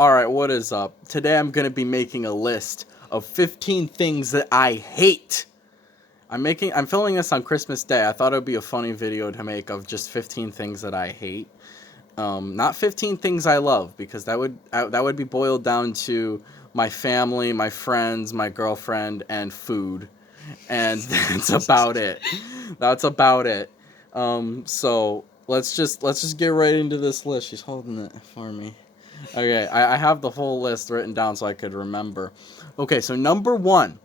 Alright, what is up? Today I'm going to be making a list of 15 things that I hate. I'm filming this on Christmas Day. I thought it would be a funny video to make of just 15 things that I hate. Not 15 things I love, because that would be boiled down to my family, my friends, my girlfriend, and food. And that's about it. That's about it. So let's just get right into this list. She's holding it for me. Okay, I have the whole list written down so I could remember. Okay, so number one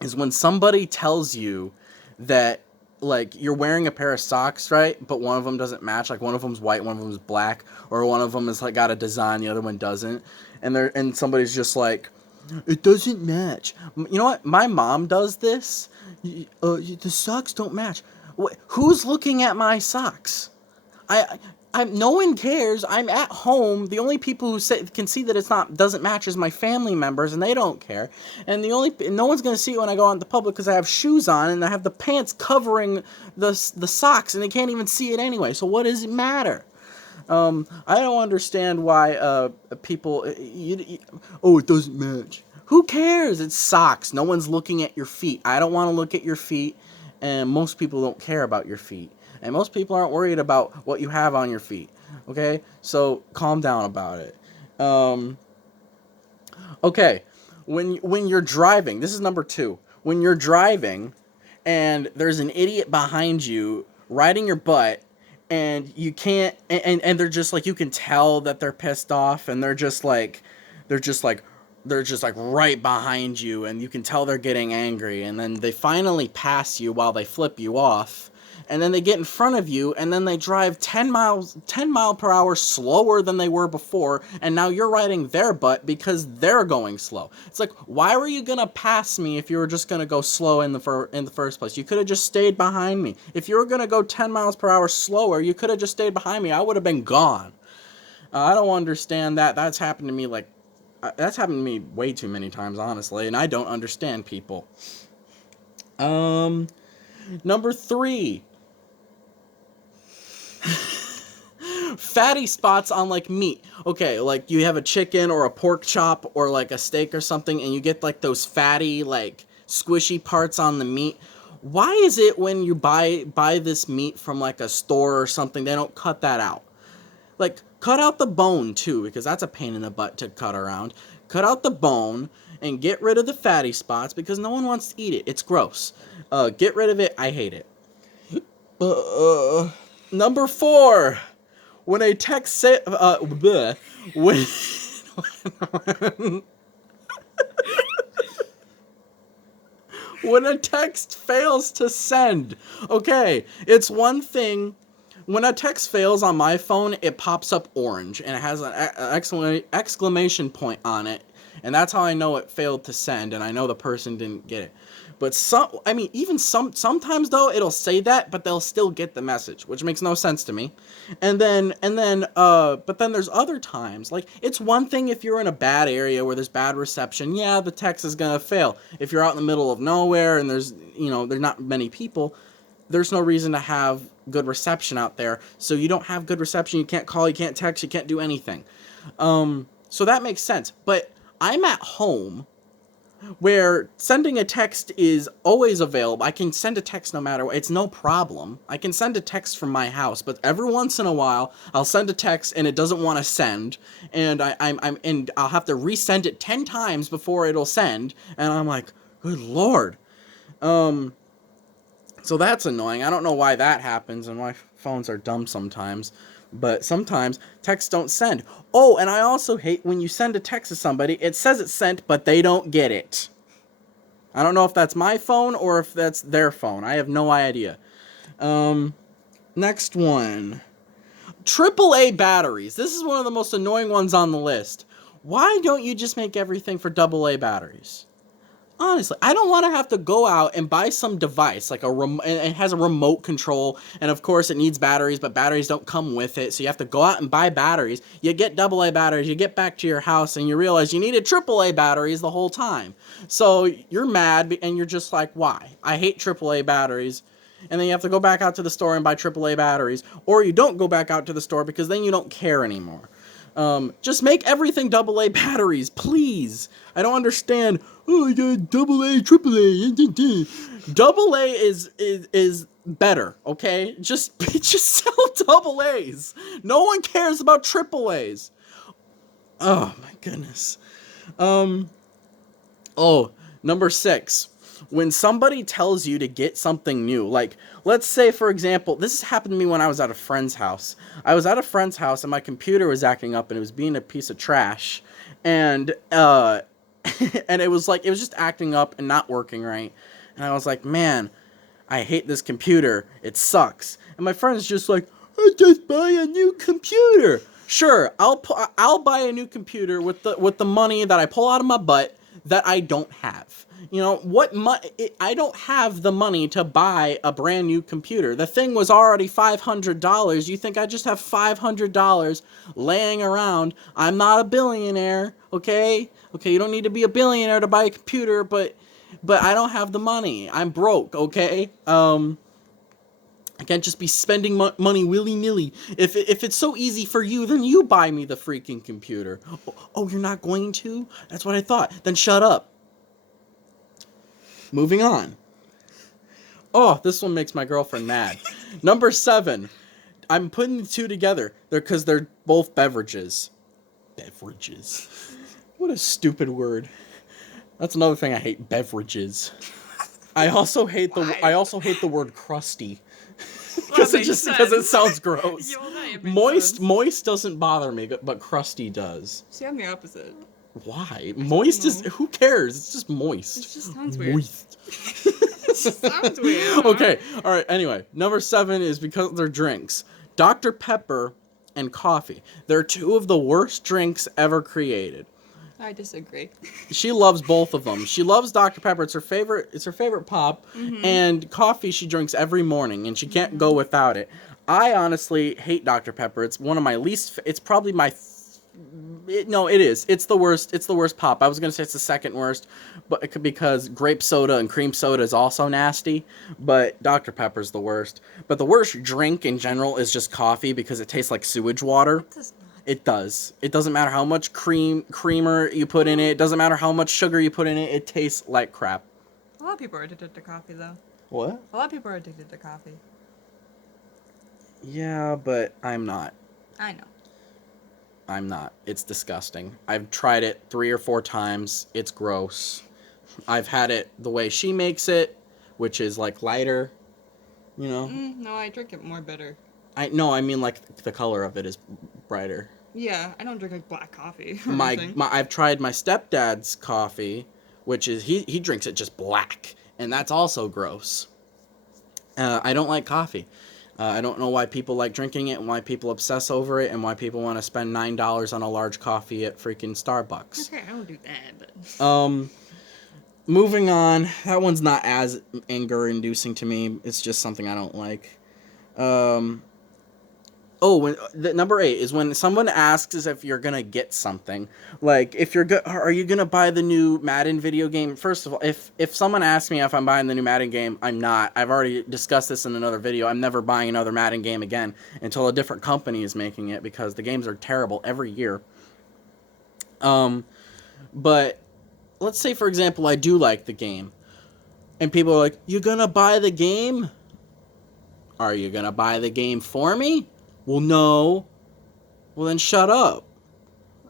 is when somebody tells you that, like, you're wearing a pair of socks, right? But one of them doesn't match. Like, one of them's white, one of them's black, or one of them has like got a design, the other one doesn't. And somebody's just like, it doesn't match. You know what? My mom does this. The socks don't match. Who's looking at my socks? No one cares. I'm at home. The only people who can see that doesn't match is my family members, and they don't care. And no one's gonna see it when I go out in the public because I have shoes on and I have the pants covering the socks, and they can't even see it anyway. So what does it matter? I don't understand why people. Oh, it doesn't match. Who cares? It's socks. No one's looking at your feet. I don't want to look at your feet, and most people don't care about your feet. And most people aren't worried about what you have on your feet. Okay? So calm down about it. Okay. When you're driving, this is number 2. When you're driving and there's an idiot behind you riding your butt, and you can't, and they're just like, you can tell that they're pissed off, and they're just like right behind you, and you can tell they're getting angry, and then they finally pass you while they flip you off, and then they get in front of you, and then they drive 10 mile per hour slower than they were before, and now you're riding their butt because they're going slow. It's like, why were you gonna pass me if you were just gonna go slow in the first place? You could have just stayed behind me. If you were gonna go 10 miles per hour slower, you could have just stayed behind me. I would have been gone. I don't understand that. That's happened to me way too many times, honestly, and I don't understand people. Number 3. Fatty spots on, like, meat. Okay, like, you have a chicken or a pork chop or, like, a steak or something, and you get, like, those fatty, like, squishy parts on the meat. Why is it when you buy this meat from, like, a store or something, they don't cut that out? Like, cut out the bone, too, because that's a pain in the butt to cut around. Cut out the bone and get rid of the fatty spots, because no one wants to eat it. It's gross. Get rid of it. I hate it. Number 4. When a text when when a text fails to send. Okay, it's one thing. When a text fails on my phone, it pops up orange, and it has an exclamation point on it, and that's how I know it failed to send, and I know the person didn't get it. But sometimes though, it'll say that, but they'll still get the message, which makes no sense to me. But then there's other times, like, it's one thing if you're in a bad area where there's bad reception, yeah, the text is gonna fail. If you're out in the middle of nowhere and there's not many people, there's no reason to have good reception out there. So you don't have good reception, you can't call, you can't text, you can't do anything. So that makes sense. But I'm at home, where sending a text is always available. I can send a text no matter what. It's no problem. I can send a text from my house, but every once in a while, I'll send a text and it doesn't want to send, and I'll have to resend it 10 times before it'll send, and I'm like, good lord. So that's annoying. I don't know why that happens, and why phones are dumb sometimes. But sometimes texts don't send. Oh, and I also hate when you send a text to somebody, it says it's sent, but they don't get it. I don't know if that's my phone or if that's their phone. I have no idea. Next one. AAA batteries. This is one of the most annoying ones on the list. Why don't you just make everything for AA batteries? Honestly, I don't want to have to go out and buy some device, like and it has a remote control, and of course it needs batteries, but batteries don't come with it, so you have to go out and buy batteries. You get AA batteries, you get back to your house, and you realize you needed AAA batteries the whole time. So you're mad, and you're just like, why? I hate AAA batteries. And then you have to go back out to the store and buy AAA batteries, or you don't go back out to the store because then you don't care anymore. Just make everything AA batteries, please. I don't understand. Oh, I got AA, AAA. AA is better, okay? Just sell AA's. No one cares about AAA's. Oh my goodness. Oh, number 6. When somebody tells you to get something new, like, let's say, for example, this happened to me when I was at a friend's house. I was at a friend's house, and my computer was acting up, and it was being a piece of trash. And, and it was just acting up and not working right. And I was like, man, I hate this computer. It sucks. And my friend's just like, I just buy a new computer. Sure, I'll buy a new computer with the money that I pull out of my butt that I don't have. You know, I don't have the money to buy a brand new computer. The thing was already $500. You think I just have $500 laying around? I'm not a billionaire, okay? Okay, you don't need to be a billionaire to buy a computer, but I don't have the money. I'm broke, okay? I can't just be spending money willy-nilly. If it's so easy for you, then you buy me the freaking computer. Oh, you're not going to? That's what I thought. Then shut up. Moving on. Oh, this one makes my girlfriend mad. Number 7. I'm putting the two together because they're both beverages. Beverages. What a stupid word. That's another thing I hate. Beverages. I also hate the word crusty. Because it sounds gross. Moist doesn't bother me, but crusty does. See, I'm the opposite. Why? Moist is, who cares? It's just moist. It just sounds weird. Moist. It just sounds weird. Okay, alright, anyway. Number 7 is because of their drinks. Dr. Pepper and coffee. They're 2 of the worst drinks ever created. I disagree. She loves both of them. She loves Dr. Pepper. It's her favorite pop. Mm-hmm. And coffee she drinks every morning, and she can't go without it. I honestly hate Dr. Pepper. It's one of my least... It's probably my... No, it is. It's the worst. It's the worst pop. I was going to say it's the second worst, but because grape soda and cream soda is also nasty, but Dr. Pepper's the worst. But the worst drink in general is just coffee because it tastes like sewage water. It does. It doesn't matter how much creamer you put in it. It doesn't matter how much sugar you put in it. It tastes like crap. A lot of people are addicted to coffee, though. What? A lot of people are addicted to coffee. Yeah, but I'm not. I know. I'm not. It's disgusting. I've tried it 3 or 4 times. It's gross. I've had it the way she makes it, which is like lighter, you know? No, I drink it more bitter. I mean like the color of it is brighter. Yeah, I don't drink like black coffee. I've tried my stepdad's coffee, which is he drinks it just black, and that's also gross. I don't like coffee. I don't know why people like drinking it and why people obsess over it and why people want to spend $9 on a large coffee at freaking Starbucks. Okay, I don't do that, but... Moving on. That one's not as anger-inducing to me. It's just something I don't like. Number 8 is when someone asks as if you're gonna get something. Like, are you gonna buy the new Madden video game? First of all, if someone asks me if I'm buying the new Madden game, I'm not. I've already discussed this in another video. I'm never buying another Madden game again until a different company is making it because the games are terrible every year. But let's say, for example, I do like the game. And people are like, you gonna buy the game? Are you gonna buy the game for me? Well, no. Well, then shut up.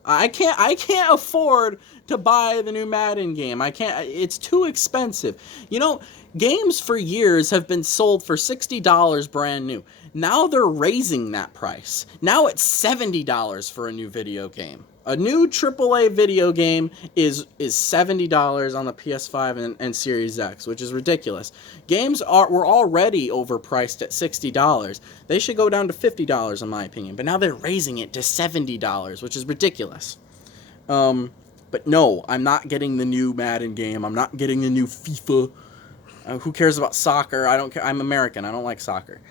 I can't afford to buy the new Madden game. It's too expensive. You know, games for years have been sold for $60 brand new. Now they're raising that price. Now it's $70 for a new video game. A new AAA video game is $70 on the PS5 and Series X, which is ridiculous. Games were already overpriced at $60. They should go down to $50 in my opinion. But now they're raising it to $70, which is ridiculous. But no, I'm not getting the new Madden game. I'm not getting the new FIFA. Who cares about soccer? I don't care. I'm American. I don't like soccer.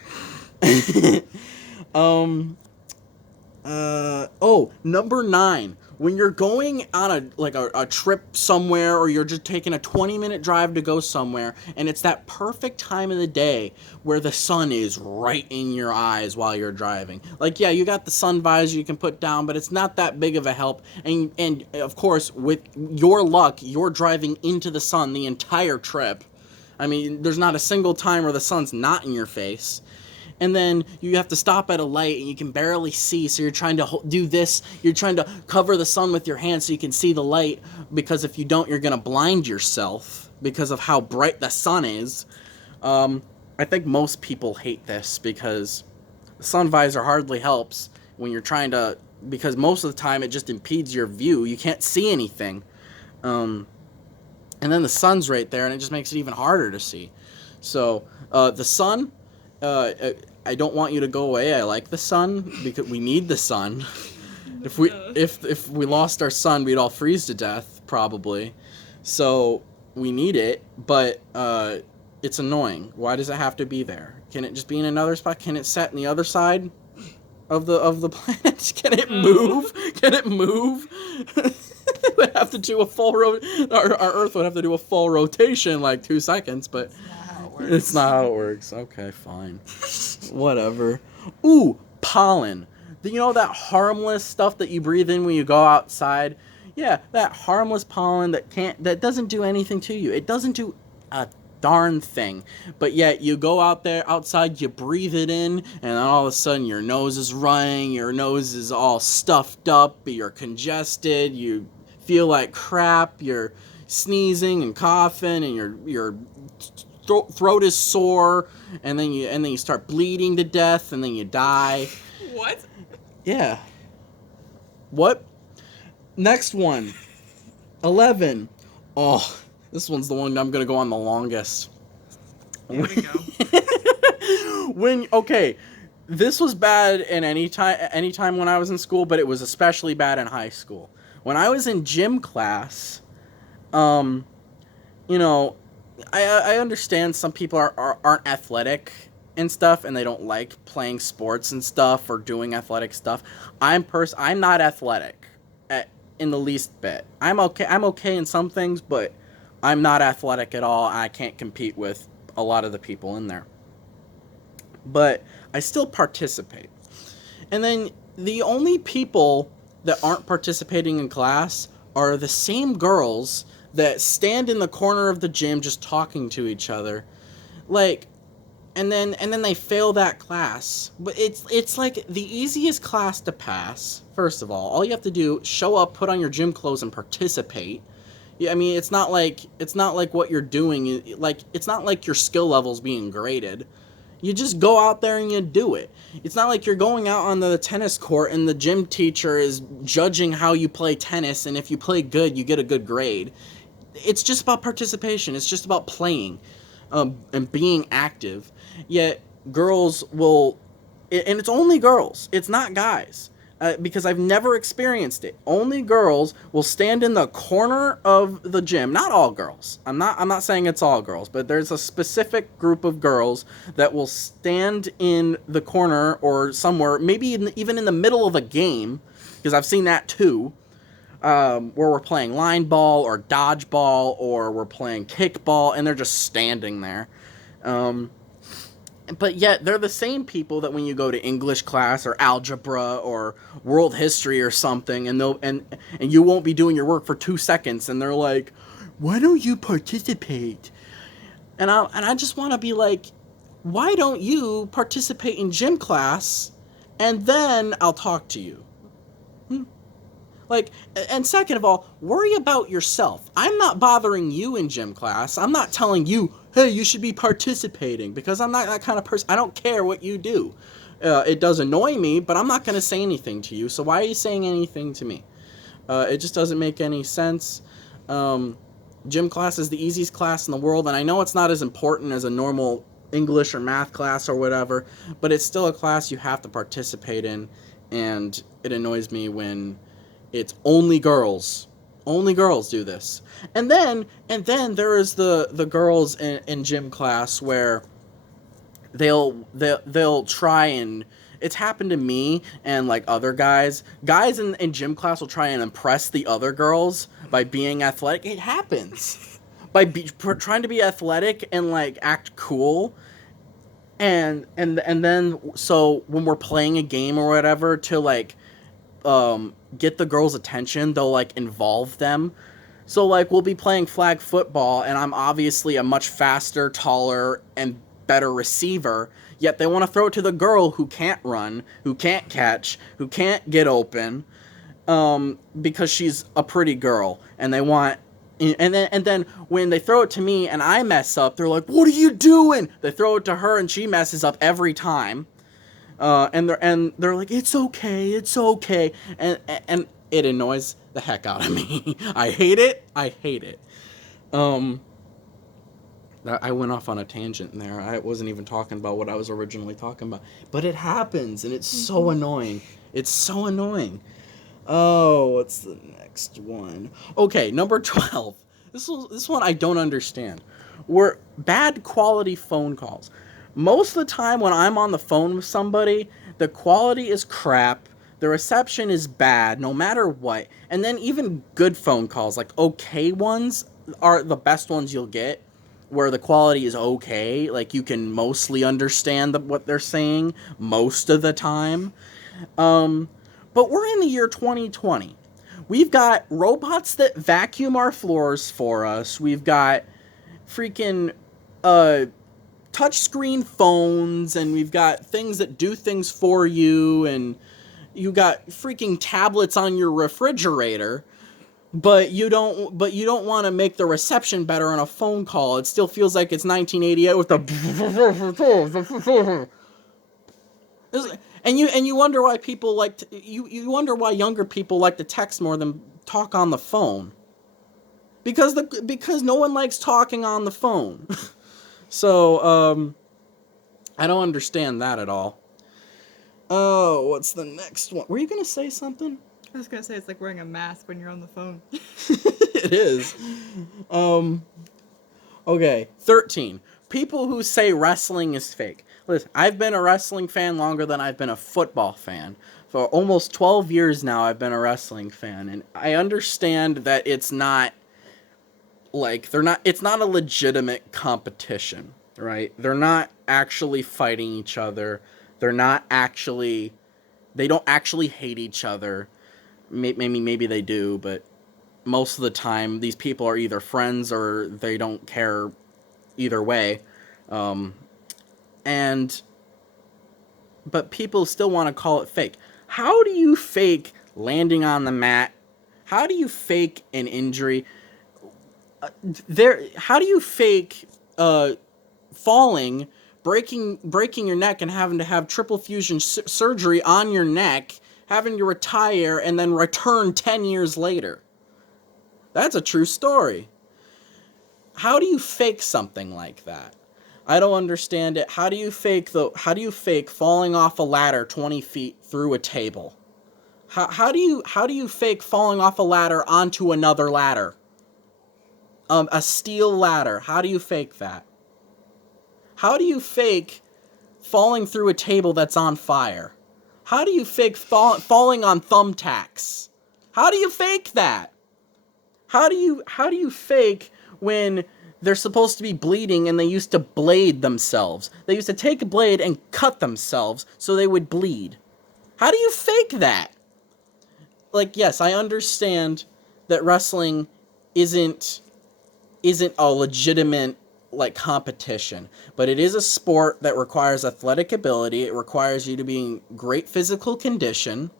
Number 9. When you're going on a trip somewhere, or you're just taking a 20-minute drive to go somewhere, and it's that perfect time of the day where the sun is right in your eyes while you're driving. Like, yeah, you got the sun visor you can put down, but it's not that big of a help. And of course, with your luck, you're driving into the sun the entire trip. I mean, there's not a single time where the sun's not in your face. And then you have to stop at a light and you can barely see, so you're trying to do this. You're trying to cover the sun with your hand so you can see the light, because if you don't, you're going to blind yourself because of how bright the sun is. I think most people hate this because the sun visor hardly helps when you're trying to, because most of the time it just impedes your view. You can't see anything. And then the sun's right there, and it just makes it even harder to see. So the sun... I don't want you to go away. I like the sun because we need the sun. If we lost our sun, we'd all freeze to death probably. So we need it, but it's annoying. Why does it have to be there? Can it just be in another spot? Can it set in the other side of the planet? Can it move? Can it move? We'd have to do a full our Earth would have to do a full rotation in like 2 seconds, but it's not how it works. Okay, fine. Whatever. Ooh, pollen. You know that harmless stuff that you breathe in when you go outside? Yeah, that harmless pollen that doesn't do anything to you. It doesn't do a darn thing. But yet you go outside, you breathe it in, and then all of a sudden your nose is running, your nose is all stuffed up, you're congested, you feel like crap, you're sneezing and coughing, and your throat is sore, and then you start bleeding to death, and then you die. What? Yeah. What? Next one. 11. Oh, this one's the one I'm gonna go on the longest. Here we go. Okay, this was bad in any time when I was in school, but it was especially bad in high school. When I was in gym class, I understand some people aren't athletic and stuff, and they don't like playing sports and stuff or doing athletic stuff. I'm not athletic in the least bit. I'm okay in some things, but I'm not athletic at all. I can't compete with a lot of the people in there. But I still participate. And then the only people that aren't participating in class are the same girls that stand in the corner of the gym just talking to each other, like, and then they fail that class. But it's like the easiest class to pass. First of all you have to do, show up, put on your gym clothes, and participate. Yeah, I mean, it's not like what you're doing, like, it's not like your skill level's being graded. You just go out there and you do it. It's not like you're going out on the tennis court and the gym teacher is judging how you play tennis, and if you play good, you get a good grade. It's just about participation. It's just about playing and being active. Yet girls will, and it's only girls. It's not guys, because I've never experienced it. Only girls will stand in the corner of the gym. Not all girls. I'm not saying it's all girls, but there's a specific group of girls that will stand in the corner or somewhere, maybe even in the middle of a game, because I've seen that too. Where we're playing line ball or dodgeball, or we're playing kickball, and they're just standing there. But yet they're the same people that when you go to English class or algebra or world history or something, and you won't be doing your work for 2 seconds, and they're like, "Why don't you participate?" And I just want to be like, "Why don't you participate in gym class, and then I'll talk to you?" Like, and second of all, worry about yourself. I'm not bothering you in gym class. I'm not telling you, hey, you should be participating, because I'm not that kind of person. I don't care what you do. It does annoy me, but I'm not going to say anything to you. So why are you saying anything to me? It just doesn't make any sense. Gym class is the easiest class in the world, and I know it's not as important as a normal English or math class or whatever, but it's still a class you have to participate in, and it annoys me when it's only girls. Only girls do this. And then there is the girls in gym class where they'll try and it's happened to me and like other guys. Guys in gym class will try and impress the other girls by being athletic. It happens by trying to be athletic and like act cool. And then so when we're playing a game or whatever to like get the girls' attention, they'll like involve them. So like we'll be playing flag football and I'm obviously a much faster, taller, and better receiver, yet they want to throw it to the girl who can't run, who can't catch, who can't get open, because she's a pretty girl, and they want. And then when they throw it to me and I mess up, they're like, "What are you doing?" They throw it to her and she messes up every time. And they're like, "It's okay, it's okay," and it annoys the heck out of me. I hate it. I hate it. I went off on a tangent there. I wasn't even talking about what I was originally talking about, but it happens, and it's so annoying. It's so annoying. Oh, what's the next one? Okay, number 12. This one I don't understand. Were bad quality phone calls. Most of the time when I'm on the phone with somebody, the quality is crap. The reception is bad, no matter what. And then even good phone calls, like okay ones, are the best ones you'll get, where the quality is okay. Like you can mostly understand what they're saying most of the time. But we're in the year 2020. We've got robots that vacuum our floors for us. We've got freaking touchscreen phones, and we've got things that do things for you, and you got freaking tablets on your refrigerator. But you don't want to make the reception better on a phone call. It still feels like it's 1988 with the and you wonder why people like to, you wonder why younger people like to text more than talk on the phone. Because no one likes talking on the phone. So I don't understand that at all. Oh, what's the next one? Were you going to say something? I was gonna say it's like wearing a mask when you're on the phone. It is. Okay, 13. People who say wrestling is fake. Listen, I've been a wrestling fan longer than I've been a football fan. For almost 12 years now, I've been a wrestling fan, and I understand that it's not it's not a legitimate competition, right? They're not actually fighting each other. They don't actually hate each other. Maybe they do, but most of the time, these people are either friends or they don't care either way. But people still want to call it fake. How do you fake landing on the mat? How do you fake an injury? How do you fake falling, breaking your neck, and having to have triple fusion surgery on your neck, having to retire, and then return 10 years later? That's a true story. How do you fake something like that? I don't understand it. How do you fake falling off a ladder 20 feet through a table? How do you fake falling off a ladder onto another ladder? A steel ladder. How do you fake that? How do you fake falling through a table that's on fire? How do you fake falling on thumbtacks? How do you fake that? How do you fake when they're supposed to be bleeding and they used to blade themselves? They used to take a blade and cut themselves so they would bleed. How do you fake that? Like, yes, I understand that wrestling isn't a legitimate like competition, but it is a sport that requires athletic ability. It requires you to be in great physical condition.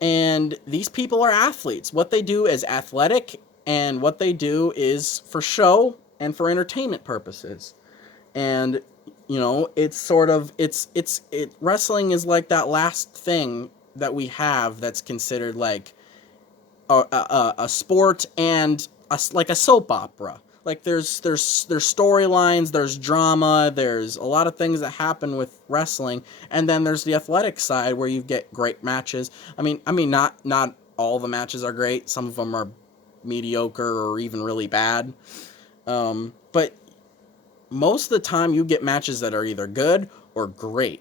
And these people are athletes. What they do is athletic, and what they do is for show and for entertainment purposes. And it's sort of wrestling is like that last thing that we have that's considered like a sport and like a soap opera. Like there's storylines, there's drama, there's a lot of things that happen with wrestling, and then there's the athletic side where you get great matches. I mean not all the matches are great. Some of them are mediocre or even really bad. But most of the time you get matches that are either good or great.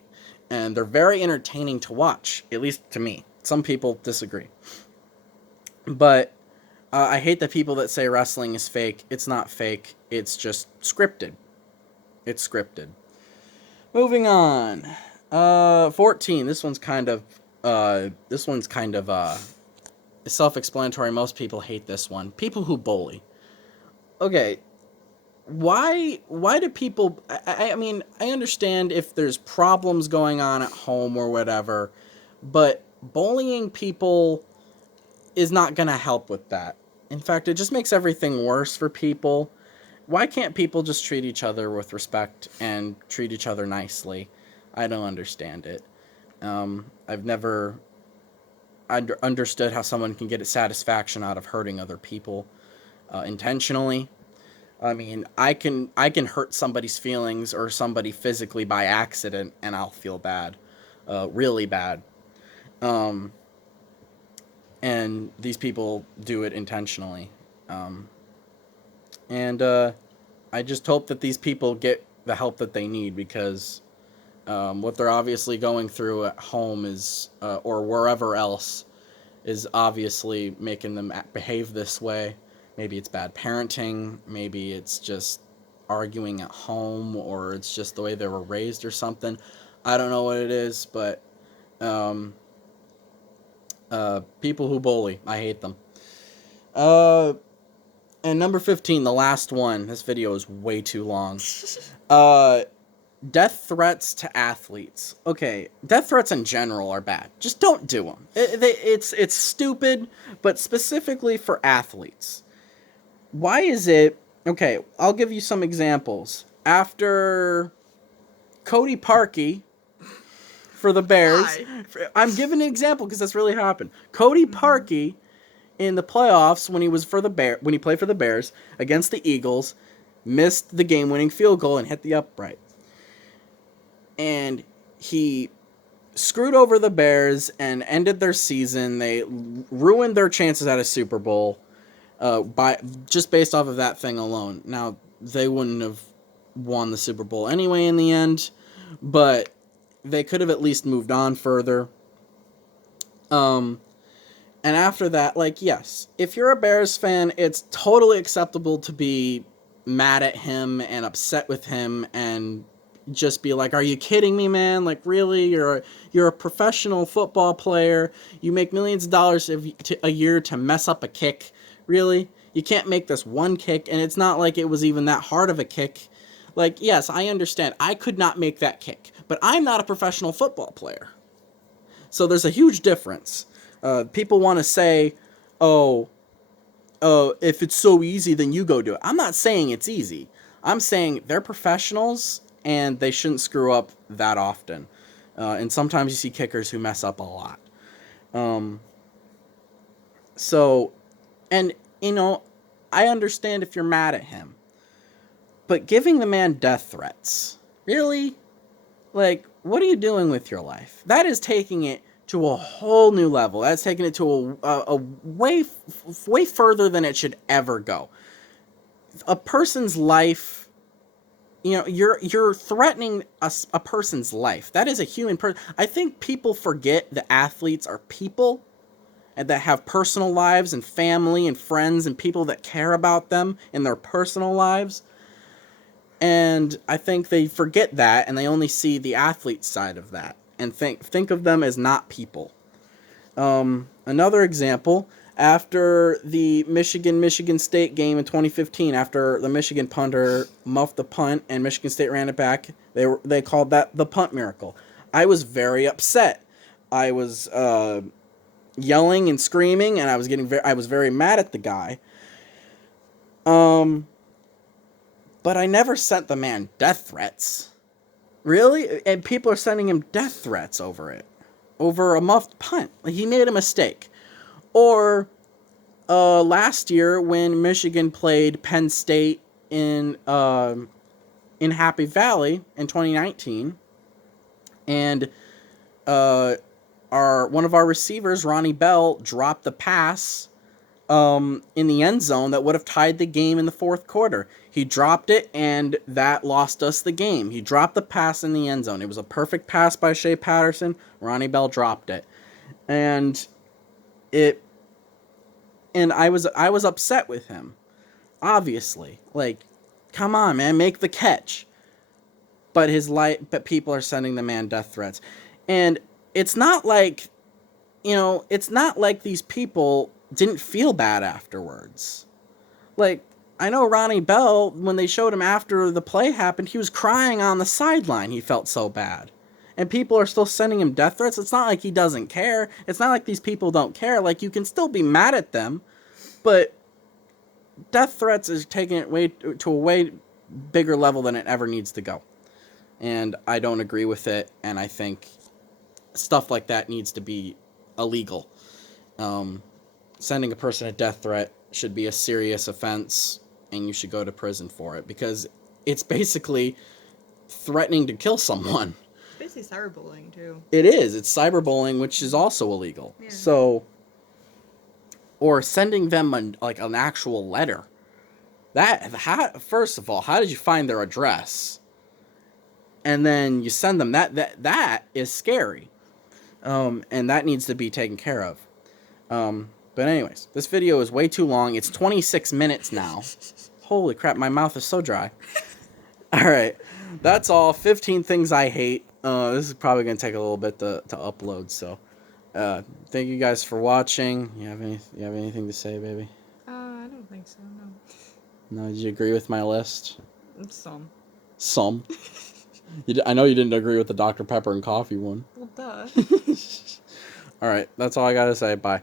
and they're very entertaining to watch, at least to me. Some people disagree. But I hate the people that say wrestling is fake. It's not fake. It's just scripted. It's scripted. Moving on. 14. This one's kind of self-explanatory. Most people hate this one. People who bully. Okay, why do people... I mean, I understand if there's problems going on at home or whatever, but bullying people is not going to help with that. In fact, it just makes everything worse for people. Why can't people just treat each other with respect and treat each other nicely? I don't understand it. I've never understood how someone can get a satisfaction out of hurting other people intentionally. I mean, I can hurt somebody's feelings or somebody physically by accident, and I'll feel bad, really bad. And these people do it intentionally. And I just hope that these people get the help that they need, because what they're obviously going through at home is, or wherever else, is obviously making them behave this way. Maybe it's bad parenting, maybe it's just arguing at home, or it's just the way they were raised or something. I don't know what it is, but people who bully, I hate them. And number 15, the last one. This video is way too long. Death threats to athletes. Okay, death threats in general are bad. Just don't do them. It's stupid, but specifically for athletes. Why is it... Okay, I'll give you some examples. After Cody Parkey for the Bears... Why? I'm giving an example because that's really happened. Cody Parkey, in the playoffs, when he played for the Bears against the Eagles, missed the game-winning field goal and hit the upright. And he screwed over the Bears and ended their season. They ruined their chances at a Super Bowl just based off of that thing alone. Now, they wouldn't have won the Super Bowl anyway in the end, but they could have at least moved on further. And after that, like, yes, if you're a Bears fan, it's totally acceptable to be mad at him and upset with him and just be like, are you kidding me, man? Like, really? You're a professional football player. You make millions of dollars a year to mess up a kick. Really? You can't make this one kick, and it's not like it was even that hard of a kick. Like, yes, I understand. I could not make that kick, but I'm not a professional football player. So there's a huge difference. People want to say, oh, if it's so easy, then you go do it. I'm not saying it's easy. I'm saying they're professionals, and they shouldn't screw up that often. And sometimes you see kickers who mess up a lot. And, you know, I understand if you're mad at him. But giving the man death threats, really? Like, what are you doing with your life? That is taking it to a whole new level. That's taking it to a way further than it should ever go. A person's life, you know, you're threatening a person's life. That is a human person. I think people forget that athletes are people and that have personal lives and family and friends and people that care about them in their personal lives. And I think they forget that, and they only see the athlete side of that and think of them as not people. Another example, after the Michigan State game in 2015, after the Michigan punter muffed the punt and Michigan State ran it back, they called that the punt miracle. I was very upset. I was yelling and screaming, and I was very mad at the guy. But I never sent the man death threats. Really? And people are sending him death threats over it. Over a muffed punt. Like, he made a mistake. Or last year when Michigan played Penn State in Happy Valley in 2019, and one of our receivers, Ronnie Bell, dropped the pass in the end zone that would have tied the game in the fourth quarter. He dropped it, and that lost us the game. He dropped the pass in the end zone. It was a perfect pass by Shea Patterson. Ronnie Bell dropped it. And I was upset with him. Obviously. Like, come on, man, make the catch. But but people are sending the man death threats. And it's not like, it's not like these people didn't feel bad afterwards. Like, I know Ronnie Bell, when they showed him after the play happened, he was crying on the sideline. He felt so bad. And people are still sending him death threats. It's not like he doesn't care. It's not like these people don't care. Like, you can still be mad at them, but death threats is taking it to a way bigger level than it ever needs to go. And I don't agree with it, and I think stuff like that needs to be illegal. Sending a person a death threat should be a serious offense, and you should go to prison for it, because it's basically threatening to kill someone. It's basically cyberbullying, too. It is. It's cyberbullying, which is also illegal. Yeah. So, or sending them an actual letter. First of all, how did you find their address? And then you send them that is scary. And that needs to be taken care of. But anyways, this video is way too long. It's 26 minutes now. Holy crap, my mouth is so dry. Alright, that's all. 15 things I hate. This is probably going to take a little bit to upload, so thank you guys for watching. You have anything to say, baby? I don't think so, no. No, did you agree with my list? Some. Some? I know you didn't agree with the Dr. Pepper and coffee one. Well, duh. Alright, that's all I got to say. Bye.